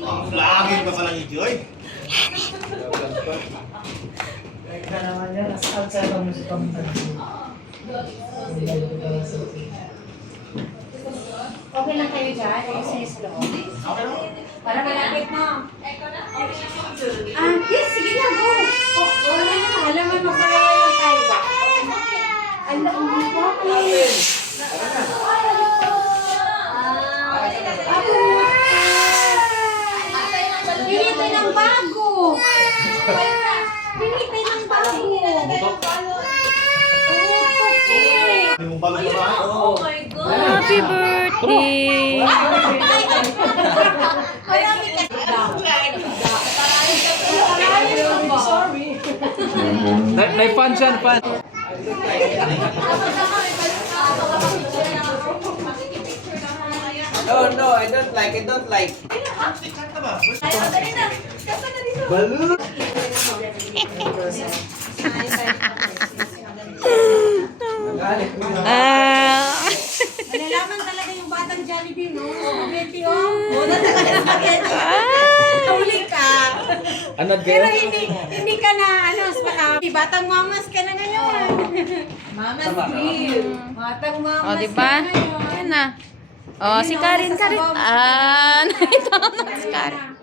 Lagi pa pala ni Joy. Kaya naman yan, nasa outside ang musika mo. Okay lang kayo dyan? Ayun sa'yo sa loob. Okay lang. Para malapit mo. Yes, sige na, go. Go na na. Alam mo, magpalawa lang tayo ba? Alam mo ba? Pili tayo ng bago. Pili tayo ng bago. Yung balon ba? Oh my God. Happy birthday! Sorry. May fun siya, fun. No, I don't like. Balon! Malalaman talaga yung batang Jollibee, no? Spaghetti, oh. Muna talaga spaghetti. Huli ka. Ano, Pero Jay? hindi ka na, batang mamas ka na ngayon. Mamas grill. Batang mamas O, diba? ka na ngayon. Yan na. O, si Karin. Nakita ko na si Karin.